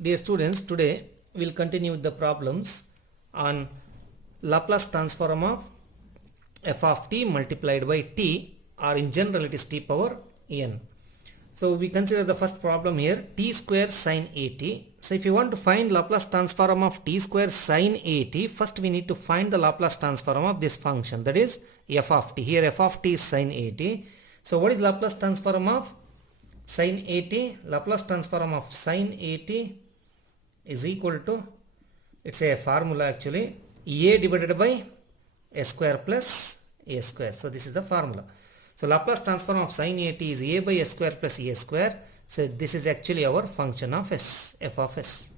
Dear students, today we will continue with the problems on Laplace transform of f of t multiplied by t, or in general it is t power n. So we consider the first problem here, t square sine at. So if you want to find Laplace transform of t square sine at, first we need to find the Laplace transform of this function, that is f of t. Here f of t is sine at. So what is Laplace transform of sine at? Laplace transform of sine at is equal to, it's a formula actually, a divided by a square plus a square. So this is the formula. So Laplace transform of sine at is a by a square plus a square. So this is actually our function of s, f of s.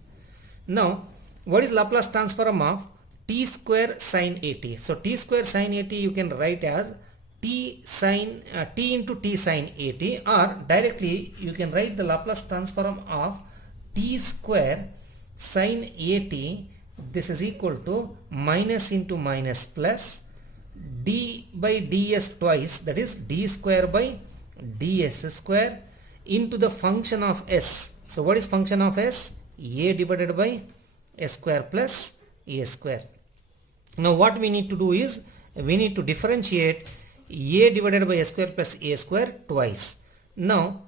Now what is Laplace transform of t square sine at? So t square sine at you can write as t sine t into t sine at, or directly you can write the Laplace transform of t square sine at. This is equal to minus into minus plus d by ds twice, that is d square by ds square into the function of s. So what is function of s? A divided by a square plus a square. Now what we need to do is we need to differentiate a divided by a square plus a square twice. Now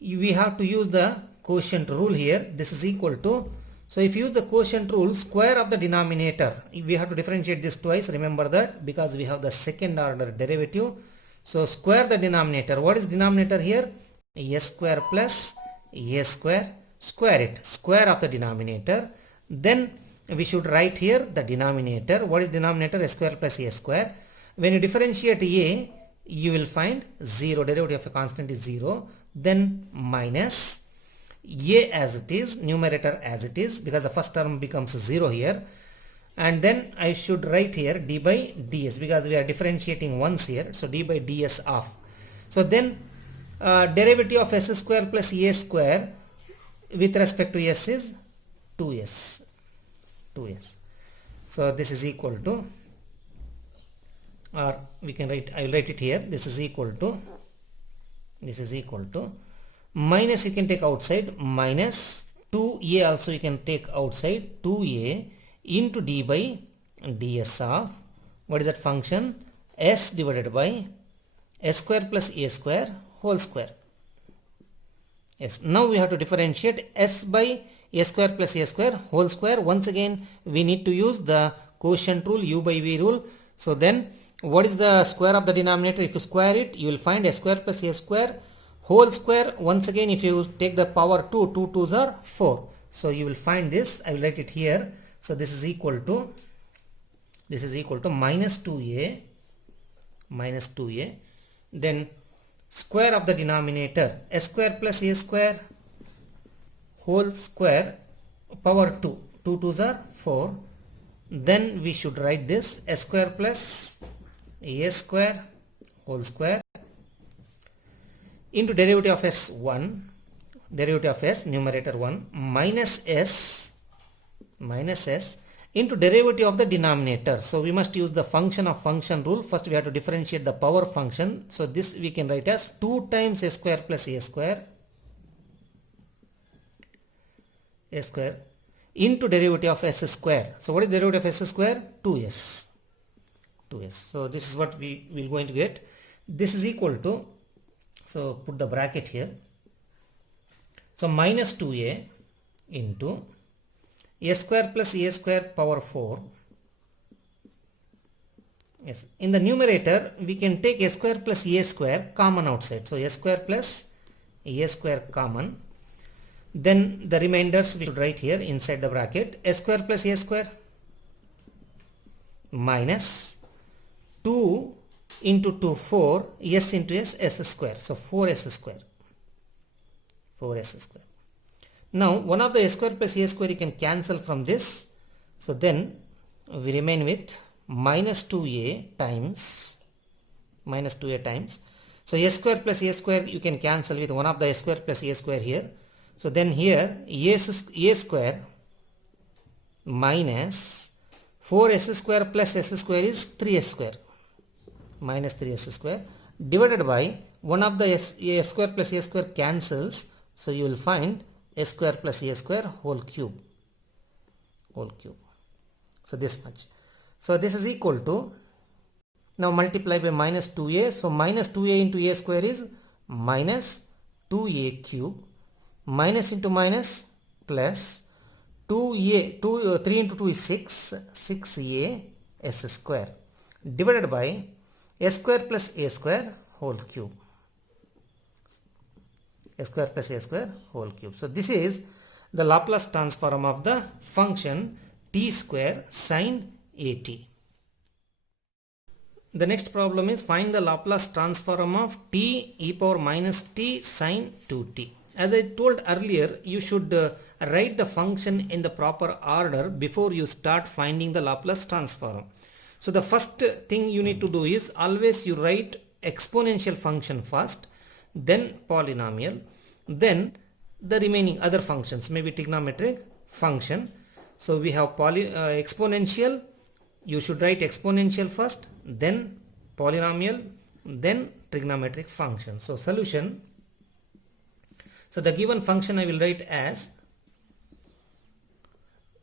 we have to use the quotient rule here. This is equal to, so if you use the quotient rule, square of the denominator, we have to differentiate this twice, remember that, because we have the second order derivative. So square the denominator. What is denominator here? A square plus a square, square it, square of the denominator. Then we should write here the denominator. What is denominator? A square plus a square. When you differentiate a, you will find 0, derivative of a constant is 0, then minus a as it is, numerator as it is, because the first term becomes 0 here, and then I should write here d by ds, because we are differentiating once here, so d by ds of. So then derivative of s square plus a square with respect to s is 2s. So this is equal to, or we can write, I will write it here, this is equal to minus, you can take outside, minus 2a also you can take outside, 2a into d by ds of, what is that function? S divided by s square plus a square whole square. Yes, now we have to differentiate s by a square plus a square whole square. Once again we need to use the quotient rule, u by v rule. So then what is the square of the denominator? If you square it, you will find a square plus a square whole square. Once again, if you take the power 2, 2 2s are 4. So you will find this, I will write it here. So this is equal to minus 2a, then square of the denominator, a square plus a square whole square power 2, 2 2s are 4. Then we should write this, a square plus a square whole square into derivative of s1, derivative of s, numerator 1, minus s into derivative of the denominator. So we must use the function of function rule. First we have to differentiate the power function. So this we can write as 2 times a square plus a square into derivative of s square. So what is derivative of s square? 2s. So this is what we will going to get. This is equal to, so put the bracket here. So minus 2a into a square plus a square power 4. Yes, in the numerator we can take a square plus a square common outside. So a square plus a square common. Then the remainders we should write here inside the bracket. A square plus a square minus 2 into 2, 4, s into s square. So 4s square. Now one of the a square plus a square you can cancel from this. So then we remain with minus 2a times. So a square plus a square you can cancel with one of the a square plus a square here. So then here a square minus 4s square plus s square is 3s square. Minus 3s square divided by one of the a square plus a square cancels, so you will find s square plus a square whole cube. So this much. So this is equal to, now multiply by minus 2a. So minus 2a into a square is minus 2a cube, minus into minus plus 3 into 2 is 6a s square, divided by s square plus a square whole cube. S square plus a square whole cube. So this is the Laplace transform of the function t square sine at. The next problem is find the Laplace transform of t e power minus t sine 2t. As I told earlier, you should write the function in the proper order before you start finding the Laplace transform. So the first thing you need to do is always you write exponential function first, then polynomial, then the remaining other functions, maybe trigonometric function. So we have exponential, you should write exponential first, then polynomial, then trigonometric function. So solution, so the given function I will write as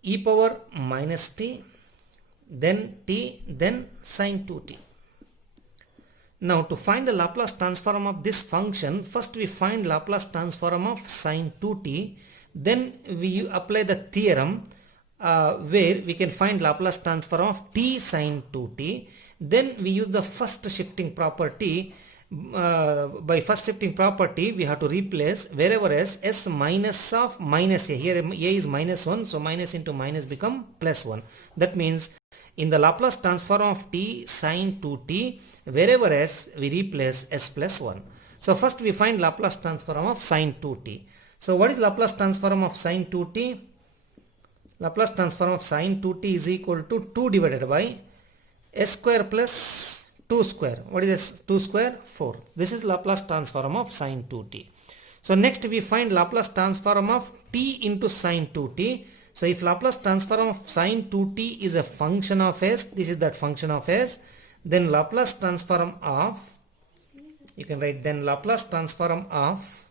e power minus t, then t, then sine 2t. Now to find the Laplace transform of this function, first we find Laplace transform of sine 2t, then we apply the theorem where we can find Laplace transform of t sine 2t. Then we use the first shifting property. By first shifting property we have to replace wherever s minus of minus a. Here a is minus 1, so minus into minus become plus 1. That means in the Laplace transform of t sine 2t, wherever s we replace s plus 1. So first we find Laplace transform of sine 2t. So what is Laplace transform of sine 2t? Laplace transform of sine 2t is equal to 2 divided by s square plus 2 square. What is this? 2 square? 4. This is Laplace transform of sine 2t. So next we find Laplace transform of t into sine 2t. So if Laplace transform of sine 2t is a function of s, this is that function of s, then Laplace transform of, you can write then Laplace transform of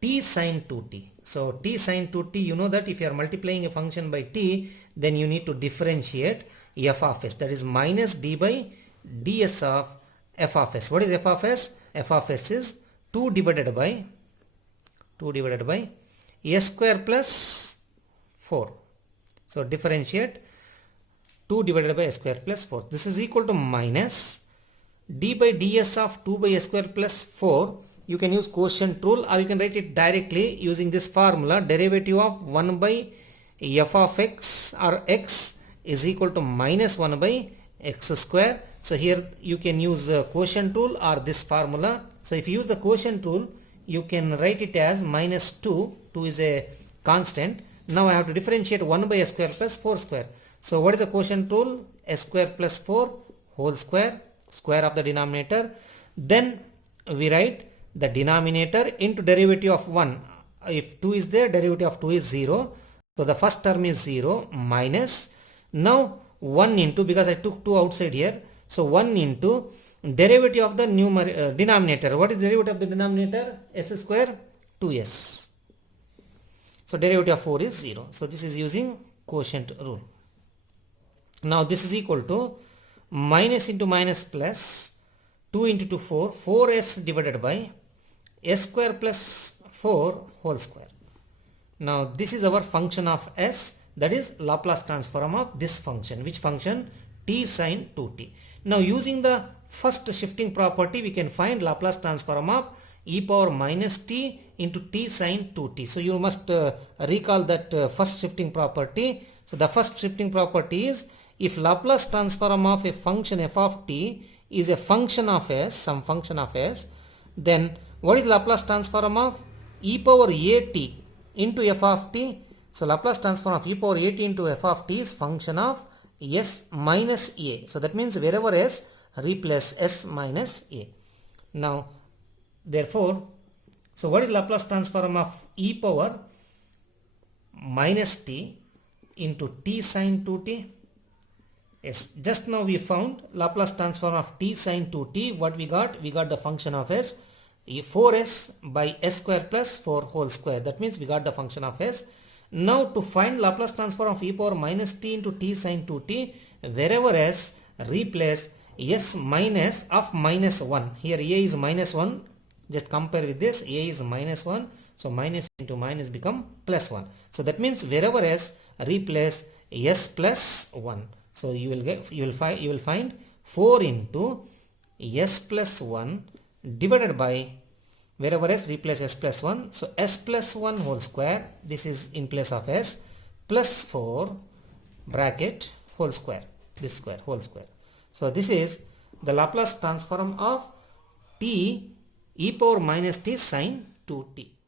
t sine 2t. So t sine 2t, you know that if you are multiplying a function by t, then you need to differentiate f of s, that is minus d by ds of f of s. What is f of s? F of s is 2 divided by s square plus 4. So differentiate 2 divided by s square plus 4. This is equal to minus d by ds of 2 by s square plus 4. You can use quotient rule, or you can write it directly using this formula. Derivative of 1 by f of x or x is equal to minus 1 by x square. So here you can use quotient rule or this formula. So if you use the quotient rule, you can write it as minus 2. 2 is a constant. Now I have to differentiate 1 by s square plus 4 square. So what is the quotient rule? S square plus 4 whole square, square of the denominator. Then we write the denominator into derivative of 1. If 2 is there, derivative of 2 is 0. So the first term is 0 minus, now 1 into, because I took 2 outside here, so 1 into derivative of the denominator. What is derivative of the denominator? S square 2s. So derivative of 4 is 0. So this is using quotient rule. Now this is equal to minus into minus plus 2 into 2 4, 4s divided by s square plus 4 whole square. Now this is our function of s, that is Laplace transform of this function. Which function? T sine 2t. Now using the first shifting property, we can find Laplace transform of e power minus t into t sine 2t. So you must recall that first shifting property. So the first shifting property is, if Laplace transform of a function f of t is a function of s, some function of s, then what is Laplace transform of e power at into f of t? So Laplace transform of e power at into f of t is function of s minus a. So that means wherever s, replace s minus a. Now therefore, so what is Laplace transform of e power minus t into t sine 2t? Yes, just now we found Laplace transform of t sine 2t. What we got? We got the function of s. 4s by s square plus 4 whole square. That means we got the function of s. Now to find Laplace transform of e power minus t into t sin 2t, wherever s, replace s minus of minus 1. Here a is minus 1. Just compare with this. A is minus 1. So minus into minus become plus 1. So that means wherever s, replace s plus 1. So you will find 4 into s plus 1 divided by wherever s, replace s plus 1. So s plus 1 whole square, this is in place of s, plus 4 bracket whole square, this square whole square. So this is the Laplace transform of t e power minus t sin 2t.